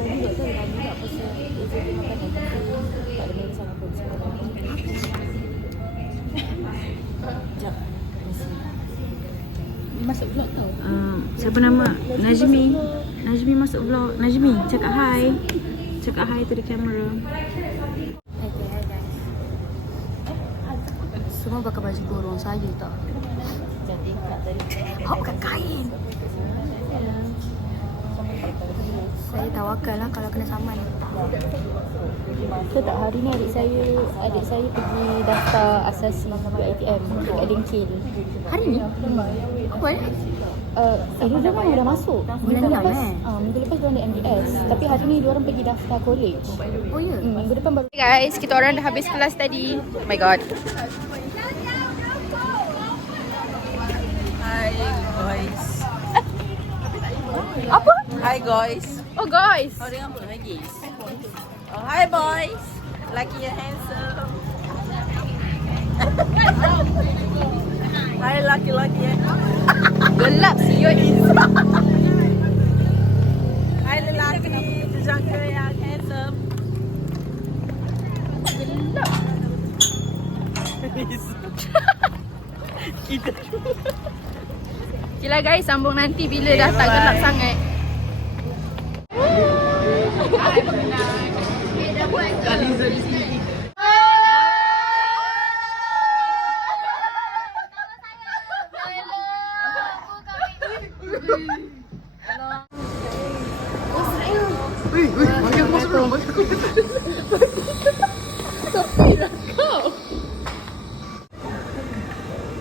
Tadi tak tahu tadi tak pasal rezeki makanan tapi tak ada mensan apa semua. Sekejap. Masuk vlog tau. Siapa nama? Najmi. Najmi masuk vlog. Najmi, cakap hi. Cakap hi to the camera. Semua pakai baju kurung saya tak. Jadi kat tadi. Pakai kain. Saya tawakal lah kalau kena saman. Saya tak hari ni adik saya pergi daftar asasi UiTM untuk Adingkil. Hari ni? Apa? Dia memang dah masuk. Bulan ni lah Minggu lepas diorang di MDS. Tapi hari ni diorang pergi daftar college. Oh ya? Minggu depan baru. Hey guys, kita orang dah habis kelas tadi. Oh my god. Hi guys. Apa? Hi guys. Oh guys. Oh dengan apa? Hi guys. Oh hi boys. Lucky and handsome. Hi lucky and Gelap siot. hi lelaki terjangka yang handsome. Gelap. Kita Okay lah guys, sambung nanti bila dah tak gelap sangat.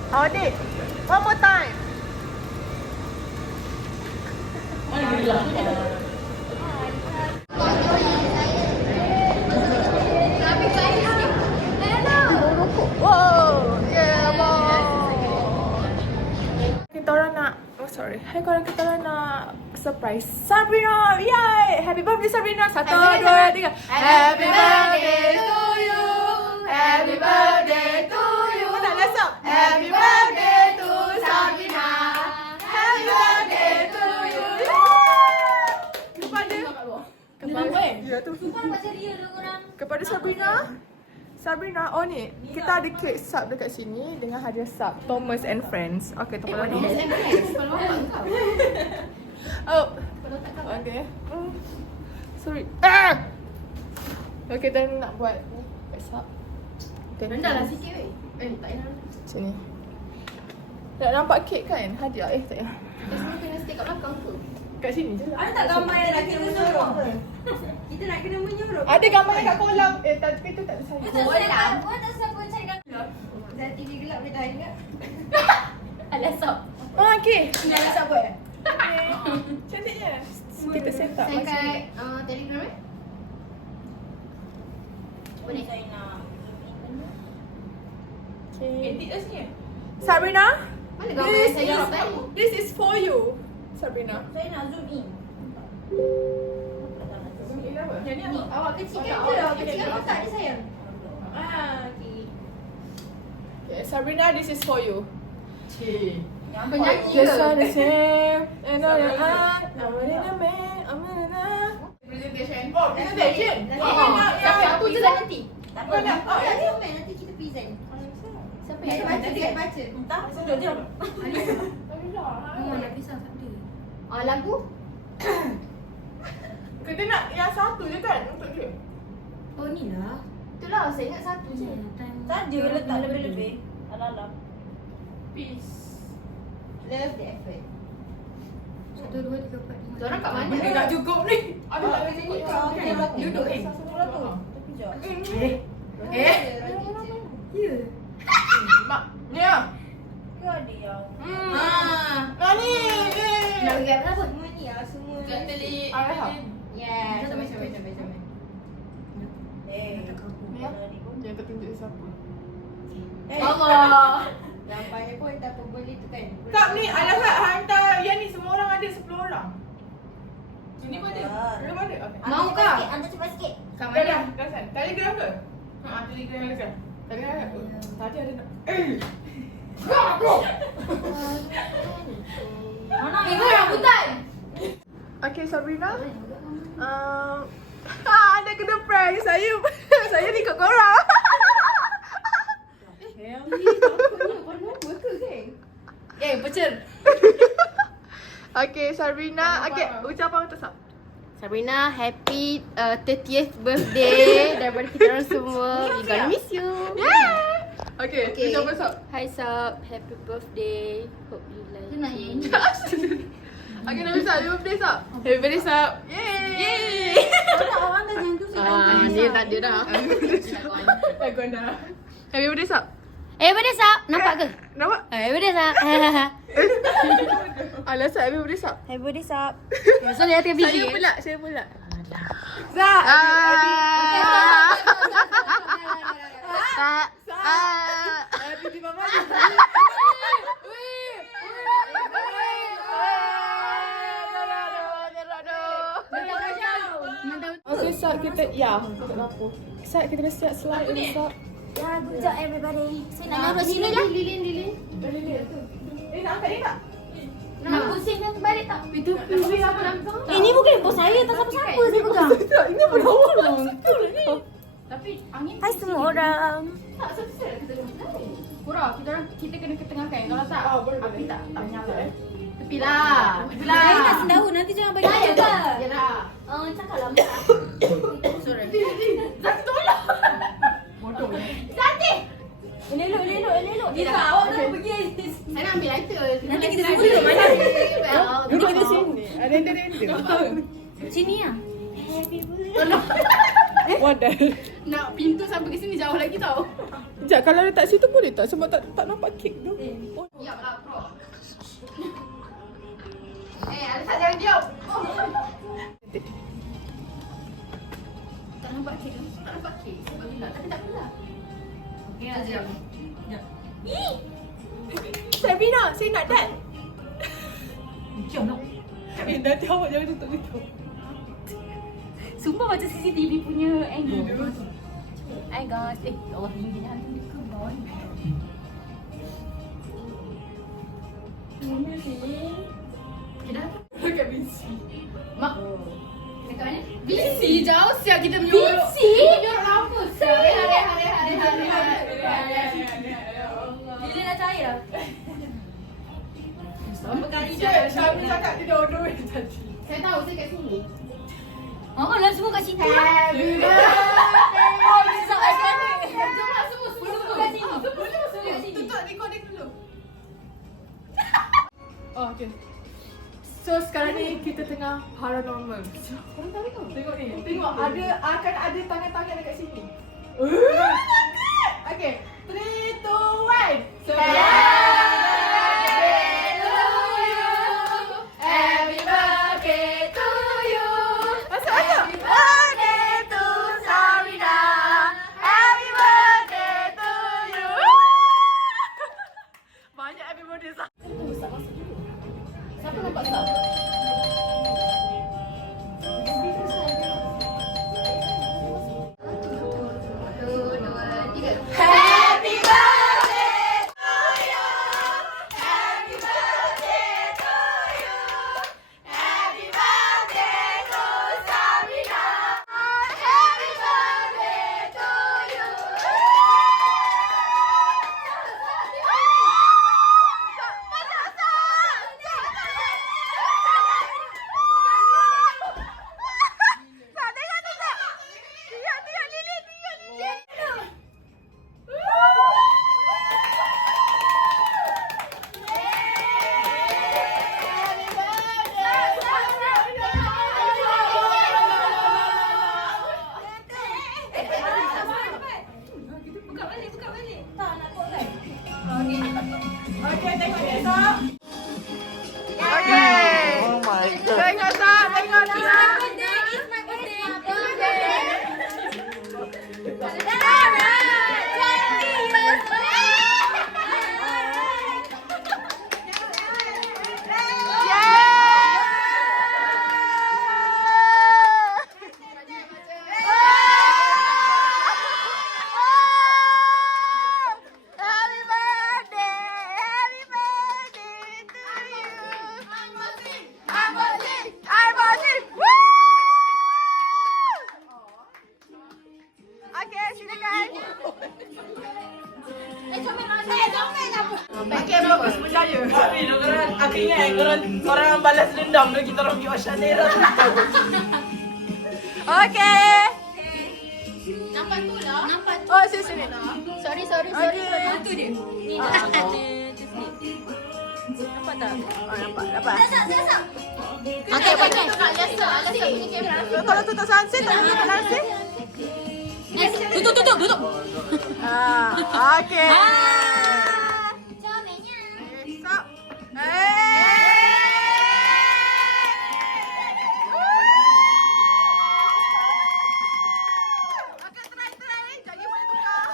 Audit. One more time. Kita orang nak Hai korang, kita orang nak surprise Sabrina. Yay! Happy birthday Sabrina. 1, 2, 3. Happy birthday to you. Happy birthday to you. Tak lesap. Happy birthday to Sabrina. Happy birthday to you. Kepada Sabrina. Sabrina, oh ni, kita ada kek sub dekat sini dengan hadiah sub Thomas and Friends. Okay, tolong ni. Oh. Okay. Sorry. Okay, kita nak buat ni kek sub. Rendahlah sikit weh. Tak payah. Sini. Tak nampak kek kan? Hadiah. Tak payah. Semua kena stay kat belakang tu. Kat sini je lah. Ada tak gambar yang nak kena menyuruh? Kita nak kena menyuruh. Ada gambar yang kat kolam. Tapi tu tak ada saya. Buat tak siapa cari gambar. Dah TV gelap boleh tahan tak? Alah sob. Okay. Dah nak buat? Cantiknya. Kita set up. Saya kat Telegram eh? Boleh saya nak. Okay. Edit dah sini. Sabrina, Mana gambar yang saya drop tadi? this is for you. Sabrina. Saya nak zoom in. Yang ni apa? Awak kecilkan Oh, je. awak Kecilkan kecilkan. otak dia sayang. Okay. Okay, Sabrina, this is for you. Penyanyi Just ke? all the same. And all your heart. I'm in a man. I'm in a. Presentation. Oh, presentation. Tapi aku je lah nanti. Tak apa. Oh, Ya, ya. nanti kita present. Siapa Saya yang baca, saya baca. Entah, sudah je. nak pisah siapa dia? Lagu? Kita nak yang satu je kan untuk dia. Oh ni lah. Itulah saya ingat satu je. Saja letak lebih-lebih. Alah-alah. Peace. Love the effort. 1, 2, 3, 4, 5. Diorang kat mana? Benda nak cukup ni. Ada tak Ada sini? duduk ni. Semula tu. Ya. Mak, ni lah. Ke ada yang Nah ni. Nak pergi apa? semua ni lah, semua. Katolik. Alham. Yes. Macam. Ni lah. Dia tertunjuk siapa. Allah. Nampaknya pun tak apa boleh tu kan. Tak ni, alasan hantar yang ni semua orang ada 10 orang. Ini pun ada. Belum ada. Okay. Mau kah? Anda cepat sikit. Kat Dah, mana? dah kan? Telegram ke? Telegram ke? Telegram ke? Tadi ada nak. Mana? Rambutan. Okay, Sabrina. Anda kena prank saya. Saya ni kat korang. Pecel. Okay, Sabrina. Okay, ucapan untuk Sab. Sabrina, happy 30th birthday daripada kita orang semua. We gonna miss you. Yeah. Okay, ucapan Sab. Hi Sab, happy birthday. Hope you like it. Okay, Nabi Sab. Happy birthday, Sab. Happy birthday, Sab. Yay. Dia tak ada dah. Lagu anda. Happy birthday, Sab. Happy birthday Sab. Nampak ke? Nampak? Happy birthday Sab. Alah, Sab. Happy birthday, Sab. Happy birthday, Sab. So dia tengah busy. Saya pula. Sab. Happy birthday, Mama. Okay, Sab, kita Sab, kita dah siap slide ni, Sab. Yeah, good job everybody. Saya nak Nak sini lah. Lilin. Nak angkat ni tak? Nak pusing yang balik tak? Itu apa nak pegang? Ini bukan handphone saya, tak siapa-siapa saya pegang. Tak, ini apa orang? Tapi angin Hai semua orang. tak selesai kita kena. Pura, kita kena ketengahkan. Kalau tak, api tak nyala. Tepilah. Saya tak sendawa, nanti jangan bagi saya ke? Yalah. Cakap lah. Sorry. Zati tolong. Bodoh. Zati. Elok. Kita awak nak pergi. Saya nak ambil lighter. Nanti kita semua duduk mana? Duduk kita sini. Ada. Sini lah. Happy birthday. Wadah. Nak pintu sampai ke sini jauh lagi tau. Sekejap, kalau letak situ boleh tak? Sebab tak nampak kek tu. Ya lah, bro. Ada tak jangan diam. Tak nampak kek. Tak nampak kek. Sebab tu tak. Tapi tak apalah. Okey, sekejap. Sabrina, saya nak dat. Jom lah. Nanti awak jangan tutup. Sumpah macam CCTV punya angle. Hai guys. Allah tinggi jangan tinggi ke bawah. Okay, dah. Dekat bisi. Mak. Dekat mana? Bisi jauh siap kita menyuruh. Bisi? Kita menyuruh apa? Hari. Lilin dah cair dah. Berapa kali Syami cakap dia dah order tadi. Saya tahu, saya kat sini. Mama lah semua kat situ. Happy birthday. Oh, besar kat sana. Jomlah semua kat sini. Semua kat sini. Tutup recording dulu. Oh, okay. So sekarang ni kita tengah paranormal. Korang tahu tu? Tengok ni. Tengok akan ada tangan-tangan dekat sini. Okay. 3, 2, 1. Happy birthday to you. Masuk. Happy birthday to Sabrina. Happy birthday to you. Banyak happy birthday Sab. Siapa nampak Sab? Happy birthday to you. Happy birthday to you. Happy birthday to Sabrina. Happy birthday to you. Okay, tengok dia Sab. Okay. Oh my god. Tengok Sab, tengok dia. kan korang balas dendam dan kita orang pergi Oceanera. Okay. Nampak tu lah. Nampak tu. Oh, sini. Sorry. Tu dia. Ni dah. Nampak tak? Oh, nampak. Dapat. Okay, pakai. Alasa punya kamera. Kalau tutup sunset, tak tutup sunset. Tutup. Okay. Comenya. Stop. Okay, try. Jadi boleh tukar.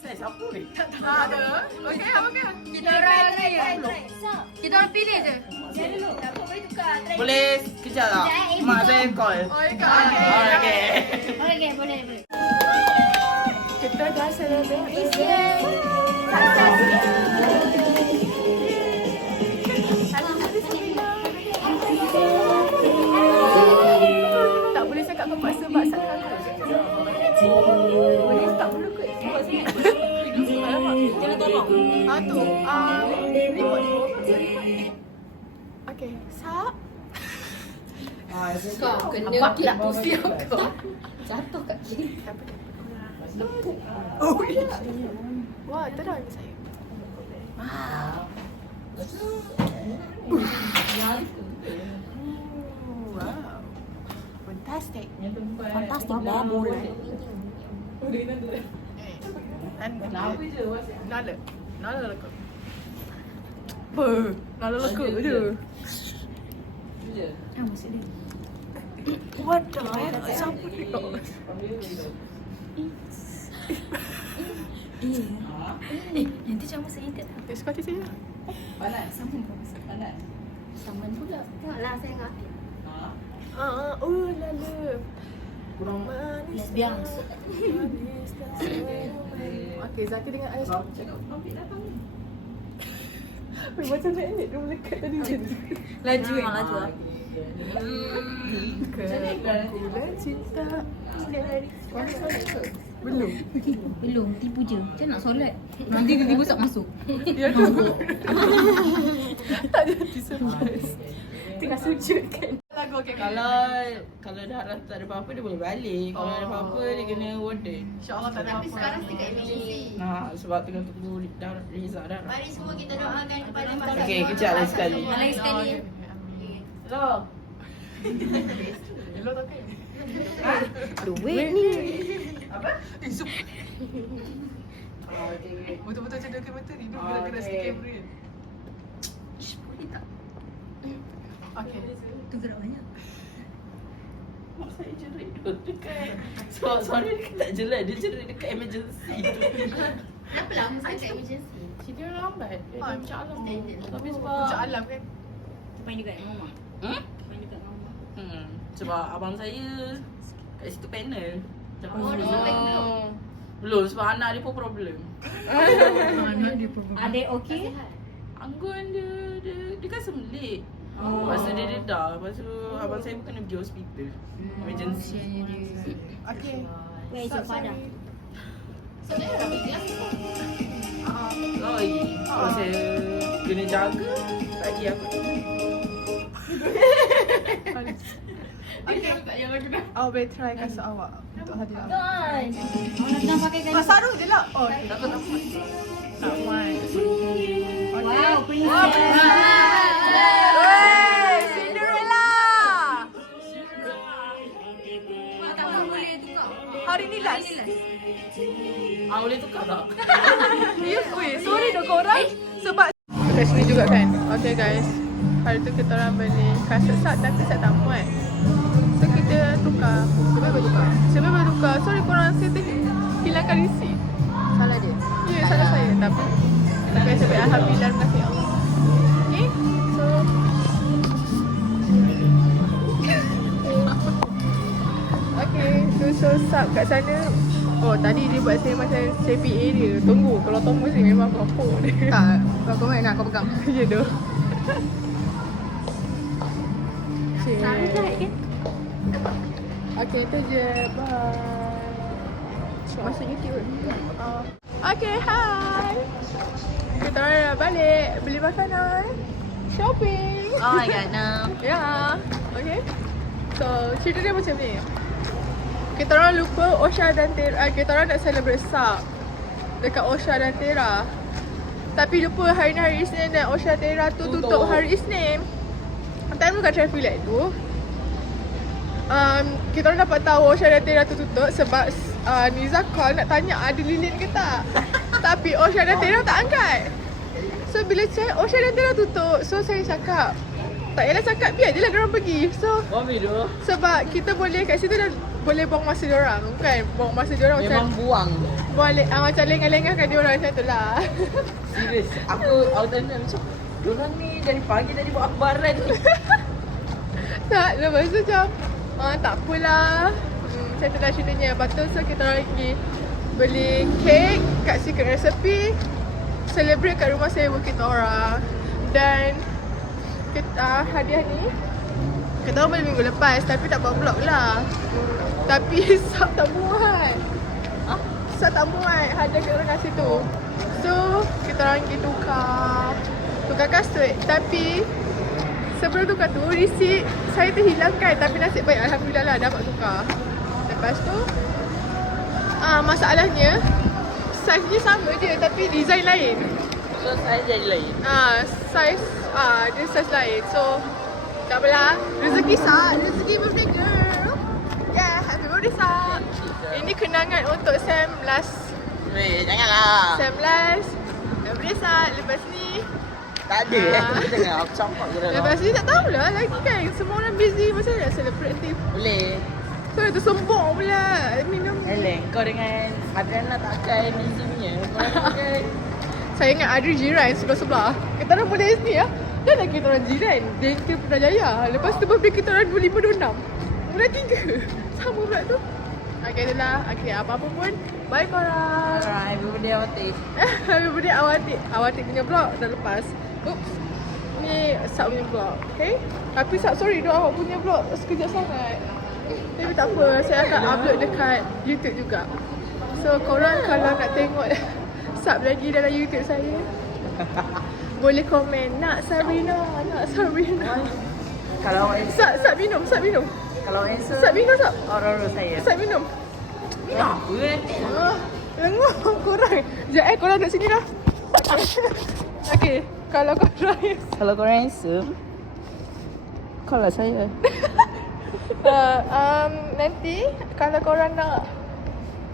Saya siapa ni? Tak ada. Okay. Kita orang Kita orang pilih je. Boleh kejap tak? Mak saya call. Oh my god. Okay. Okay, boleh. Kita dah celebrate. Tak boleh cakap kau paksa sebab salah. Boleh tak perlu kot. Sebab sangat. Jangan tolong. Tu. Remote. Okay. Sap. Kau kena tipu siap kau. Jatuh kat kiri. Oh, wah, terang saya. Wow. Fantastic. Fantastic bubble. Nala leka. Nala leka je. What the heck? Siapa ni? Nanti jangan masa ingat. Suka hati saya. Saman kau masa. Saman pula. Tengoklah saya dengan Afiq. Lala. Kurang Manis. Lesbian. Okay, Zaki dengan Ayah cakap. Macam nenek dia melekat tadi macam tu. Laju lah. Kekumpulan cinta. Belum, tipu je. Macam nak solat. Nanti tiba-tiba tak masuk. Ya tu. Tak ada surprise. Tengah sujud kan. Lagu okay. Kalau dah rasa tak ada apa-apa dia boleh balik. Kalau ada apa-apa dia kena warden. InsyaAllah tak ada apa-apa. Tapi sekarang dekat emergency. Sebab tengah tunggu darah Riza darah. Mari semua kita doakan kepada Mas. Okey, kejap lagi sekali. Lagi sekali. Hello. Hello tak kan? Duit ni. Apa? Sup. Betul-betul macam dokumentari tu gerak-gerak sikit kamera kan. Boleh tak? Okay. Tu gerak banyak. Mak saya jerit dekat. Sorry dia tak jerit, dia jerit dekat emergency. Kenapa lama sangat kat emergency? Dia lambat. Dia macam alam. Tapi sebab Puncak alam kan? Main dekat rumah. Main dekat rumah. Sebab abang saya kat situ panel. Oh, dia sampai belum? Belum sebab anak dia pun problem. Adik okey? Anggun dia kan sembelit. Lepas tu dia dedah. Lepas tu abang saya pun kena pergi hospital. Emergency. Okay. Where is your father? Oh, kalau saya kena jaga, lagi aku. Awak boleh try kasut awak untuk hadiah. Kan. Awak nak pakai kain. Sarung je lah. Oh, okay. Tak main. Wow, princess. Wey, Cinderella. Tak boleh tukar. Hari ni last. Boleh tukar tak? Ya, weh. Sorry dah korang. Sebab kat sini juga kan. Okay guys. Hari tu kita orang beli kasut sat tapi sat tak muat. So kita tukar. Sebab boleh tukar. Sorry korang saya hilangkan receipt. Salah dia. Ya, salah saya. Tak apa. Okay, sebab alhamdulillah terima kasih Allah. Okay. So okay, so sub kat sana. Oh, tadi dia buat saya macam CPA dia. Tunggu, kalau Thomas ni memang mampu dia. Tak, kau main nak kau pegang. Ya doh. Sangat kan? Okay, itu je. Bye. Masuk YouTube. Okay, hi. Kita orang dah balik beli makanan. Shopping. Oh my god, no. Ya, okay. So, cerita dia macam ni. Kita orang lupa Osha dan Tera. Kita orang nak celebrate Sub dekat Osha dan Tera. Tapi lupa hari ni hari Isnin dan Osha Tera tu tutup hari Isnin. Time dekat traffic light tu, kita orang dapat tahu Osha dan Tera tu tutup sebab Niza call nak tanya ada lilin ke tak. Tapi Osha dan Tera tak angkat. So bila check Osha dan Tera tutup. So saya cakap, tak payahlah cakap, biar je lah diorang pergi. So sebab kita boleh kat situ dah boleh buang masa diorang. Bukan buang masa diorang Memang macam buang. boleh macam lengah-lengahkan diorang macam tu lah. Serius. Aku tanya macam diorang ni dari pagi tadi buat akhbaran ni. Tak, lepas tu macam tak apalah. Macam tu lah ceritanya. Lepas tu so kita orang pergi beli kek kat Secret Recipe, celebrate kat rumah sewa kita orang. Dan kita, hadiah ni kita orang beli minggu lepas tapi tak buat vlog lah. Tapi Sab tak muat. Sab tak muat hadiah kita orang kat situ. So kita orang pergi tukar kasut. Tapi sebelum tukar tu, receipt saya terhilangkan. Tapi nasib baik, alhamdulillah lah dapat tukar. Lepas tu masalahnya saiz ni sama je tapi design lain. So saya jadi lain. Saiz dia saiz lain. So tak apalah, rezeki Sab, rezeki birthday girl. Yeah, happy birthday Sab. Ini kenangan untuk Sam last. Weh, janganlah. Sam last. Happy birthday Sab. Lepas ni Tak ada aku tengah aku campak je dalam. lepas ni tak tahulah lagi kan. Semua orang busy. Macam mana celebrative. Boleh. So itu sombong pula minum. Eleng, kau dengan Adriana takkan easy punya. Kau takkan. Saya ingat Adri jiran sebelah-sebelah. Kita orang boleh sini ya. Dan lagi kita orang jiran. Dia ke Putrajaya. Lepas tu birthday kita orang 25-26. Bulan 3. Sama pula tu. Okay tu lah. Okay apa-apa pun. Bye korang. Alright, happy birthday Awatik. Happy birthday Awatik. Awatik punya vlog dah lepas. Oops. Ni Sab punya vlog. Okay. Tapi Sab sorry doa awak punya vlog sekejap sangat. Tapi tak apa. Saya akan upload dekat YouTube juga. So korang kalau nak tengok Sab lagi dalam YouTube saya, boleh komen nak Sabrina, nak Sabrina. Kalau Sab minum, Sab minum. kalau answer Sab minum Sab. orang saya. Sab minum. Apa nanti? Lenguh korang. Sekejap korang duduk sini dah. Okay. Kalau korang Kalau kau answer call lah saya. nanti kalau korang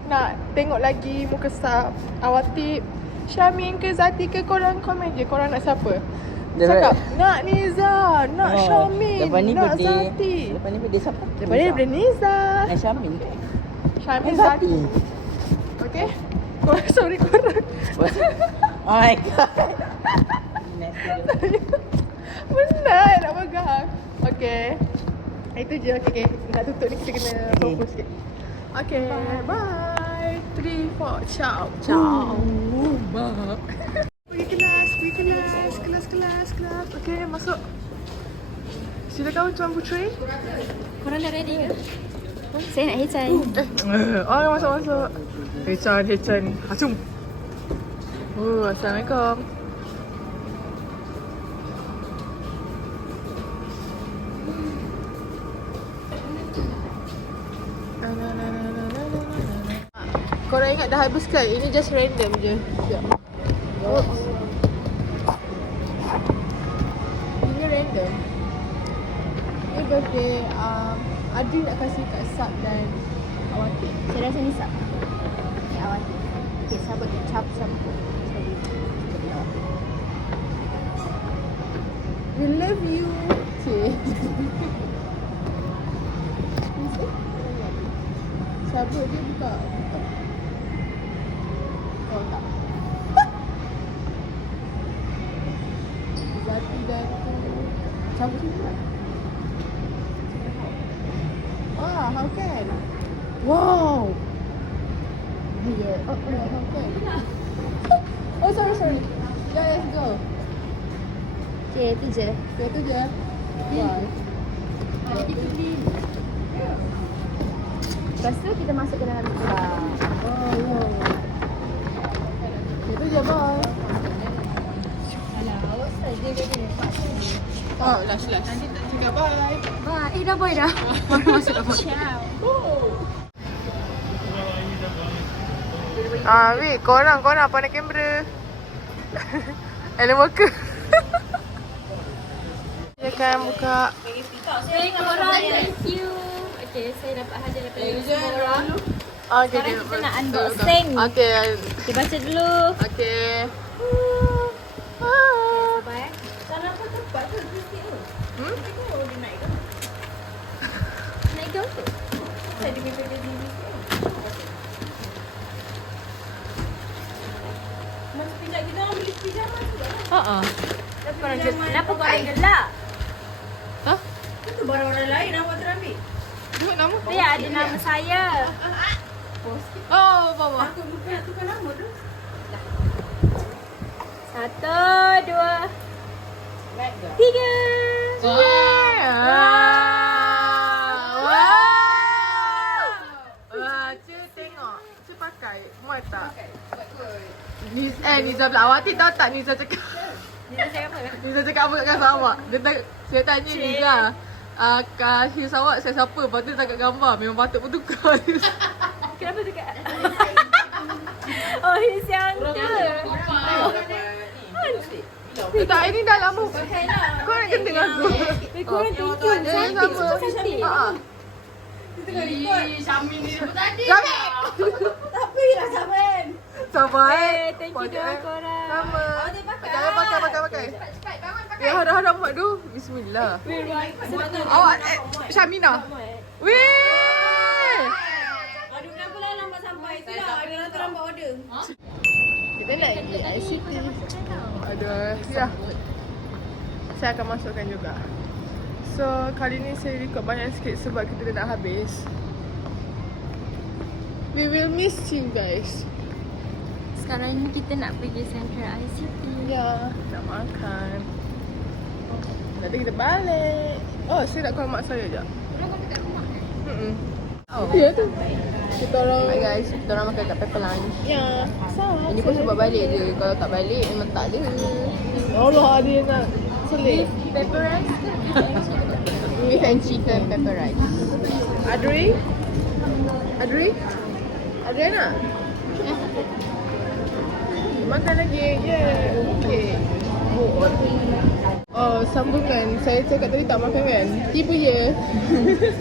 nak tengok lagi muka Sab, Awatik, Syamin ke Zati ke, korang komen je korang nak siapa. Cakap nak Niza, nak Syamin, lepas ni nak birthday. Zati. Lepas ni birthday siapa? Lepas ni birthday Niza, Nak Syamin. Syamin, Zati. Zati. Okay. Sorry korang. Oh my god. Benar nak pegang. Okay. Itu je. Okay. Nak tutup ni kita kena fokus sikit. Okay. Bye. 3, 4. Ciao. Ciao. Bye. Pergi kelas. Kelas. Okay, masuk. Silakan Tuan Puteri. Korang dah ready ke? Saya nak hecai. Masuk. Hechan. Acung. Assalamualaikum. Korang ingat dah habis kan? Ini just random je. Sekejap. Oops. Ini random. Ini birthday Adri nak kasih kat Sab dan Awatik. Saya rasa ni Sab. Okay, Awatik. Okay, sabar kecap sama. We love you. Cik. Sabar dia buka. Oh tak. Zati dan tu. Cabut sini lah. How can? Wow. Yeah. How can? Oh sorry. Yeah, let's go. Okay, tu je. Itu je. Bye. Kita beli. Lepas tu kita masuk ke dalam kelas. Oh, wow. Itu je, bye. Oh, last. Nanti tak cakap bye. Bye. Dah boy dah. Baru masuk dah boy. Weh, korang pandai kamera. Alan Walker. Dia akan buka. Thank you. Okay, saya dapat hadiah daripada Zara. Okay, Sekarang kita nak unboxing. Okay. Kita baca dulu. Okay. Sabar eh. Kalau kau tempat tu bisik tu. Dia naik ke? Naik ke? Saya dengan kerja sini. Masa sekejap kita orang beli pijama tu lah. Kenapa korang gelak? Hah? Itu barang-barang lain awak terambil. Sebut nama? Dia ada nama saya. Oh, bawah. Aku lupa nak tukar nama tu. 1, 2, 3. Wah, Cik tengok. Cik pakai. Muat tak? Niza pula. Awak tahu tak Niza cakap? Niza cakap apa kat kasar awak? Saya tanya Niza. Hius awak saya siapa? Lepas tu dia cakap gambar. Memang patut bertukar. Kenapa dekat? Oh, his yang tu. Tak, ini dah lama. Kau nak kena dengan aku. Korang tinggi. Cantik. Cantik. Syamin ni pun tadi. Tapi lah Saban. Sabar Thank you doa korang. Sama. Jangan pakai. Ya, harap-harap mak tu. Bismillah. Awak Syamina. Weh. Aduh, kenapa lah lambat sampai? Itulah, ada orang tu lambat order. Kita nak pergi ICT. Aduh, ya. Saya akan masukkan juga. So, kali ni saya record banyak sikit sebab kita dah nak habis. We will miss you guys. Sekarang ni kita nak pergi Central ICT. Ya, nak makan. Nanti kita balik. Oh, saya nak call mak saya je. Ya tu. Kita orang. Hi guys, kita orang makan kat Pepper Lunch. Ya. Sama. Ini pun sebab balik je. Kalau tak balik memang tak ada. Allah, dia nak selit. Pepper rice. Beef and chicken pepper rice. Adri? Adriana? Makan lagi. Yeah. Okay. Oh, sambungan. Saya cakap tadi tak makan kan? Tipu je.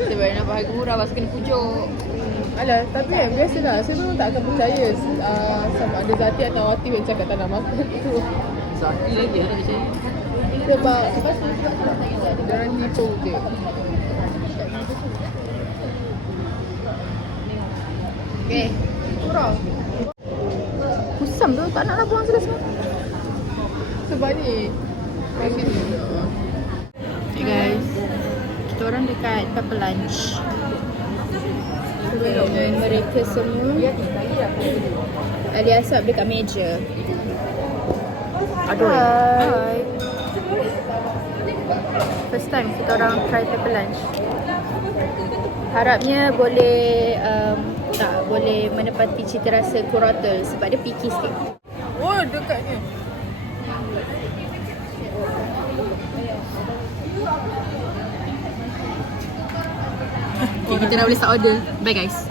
Sebab nampak harga murah, lepas kena pujuk. Alah, tapi kan biasalah. Saya memang tak akan percaya sama ada Zati atau Atif yang cakap tak nak makan tu. Zaki lagi ada macam ni. Sebab jangan tipu je. Okay. Kurang. Kusam tu, tak nak lah buang sudah. Sebab ni. Kat sini. Okay guys, kita orang dekat Pepper Lunch. Dengan mereka semua. Ali Asap dekat meja. Aduh. Hi. First time kita orang try Pepper Lunch. Harapnya boleh boleh menepati cita rasa Kuratel sebab dia picky sikit. Oh, dekatnya. Okay, kita dah boleh start order. Bye guys.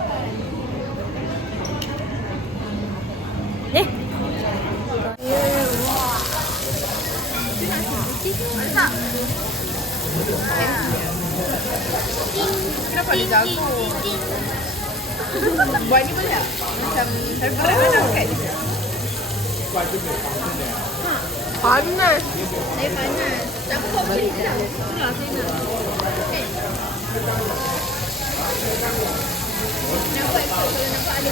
Kenapa dia jago? Buat ni boleh tak? Macam tergerak kan angkat je. Panas. Saya panas. Tak apa, kau beli je. Itulah saya nak. Okay. Nak buat kot kalau nampak ada